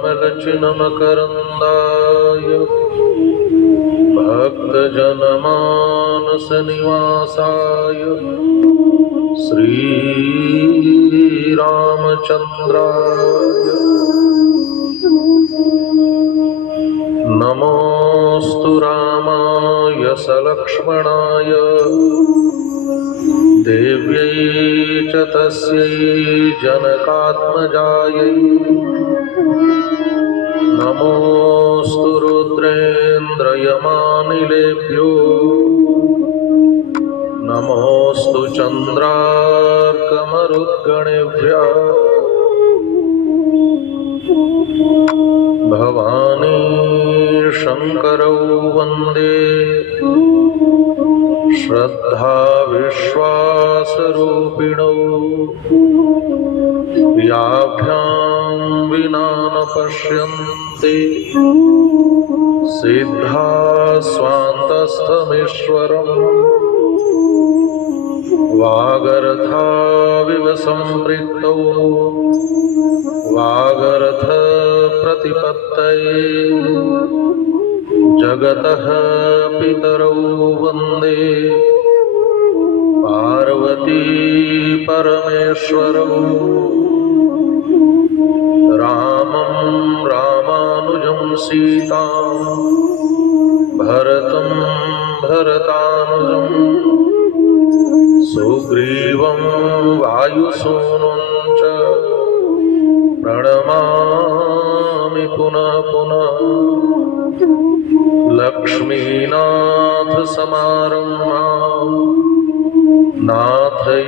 कमलचिन्मकरन्दाय भक्तजनमानसनिवासाय श्रीरामचन्द्राय नमोऽस्तु रामाय सलक्ष्मणाय देव्यै च तस्यै जनकात्मजायै नमोऽस्तु रुद्रेन्द्रयमानिलेभ्यो नमोऽस्तु चन्द्रार्कमरुद्गणेभ्यः भवानी शङ्करौ वन्दे श्रद्धा विश्वासरूपिणौ याभ्यां विना न पश्यन्ति सिद्धा स्वान्तस्थमीश्वरम् वागर्धाविव सम्पृक्तौ वागर्ध प्रतिपत्तये जगतः पितरौ वन्दे पार्वती परमेश्वरौ रामं रामानुजं सीतां भरतं भरतानुजं सुग्रीवं वायुसूनुं च प्रणमामि पुनः पुनः लक्ष्मीनाथसमारम्भां नाथयामुनमध्यमाम्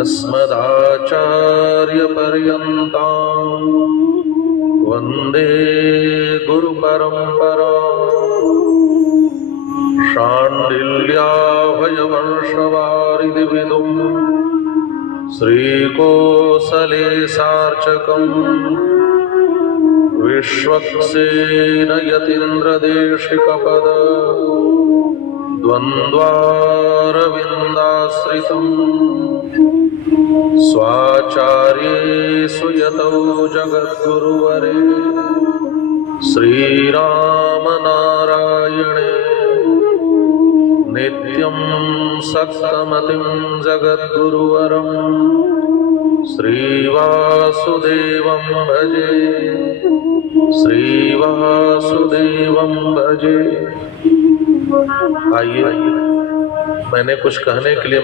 अस्मदाचार्यपर्यन्तां वन्दे गुरुपरम्पराम् शाण्डिल्याभयवर्षवारिधिविदुम् श्रीकोसलेशार्चकम् विश्वक्सेनयतीन्द्रदेशिकपद द्वन्द्वारविन्दाश्रितम् स्वाचार्ये सुयतौ जगद्गुरुवरे श्रीरामनारायणे नित्यं सत्समतिं जगद्गुरुवरं श्रीवासुदेवं भजे श्रीवासुदेवं भजे। आइए, मैंने कुछ कहने के लिए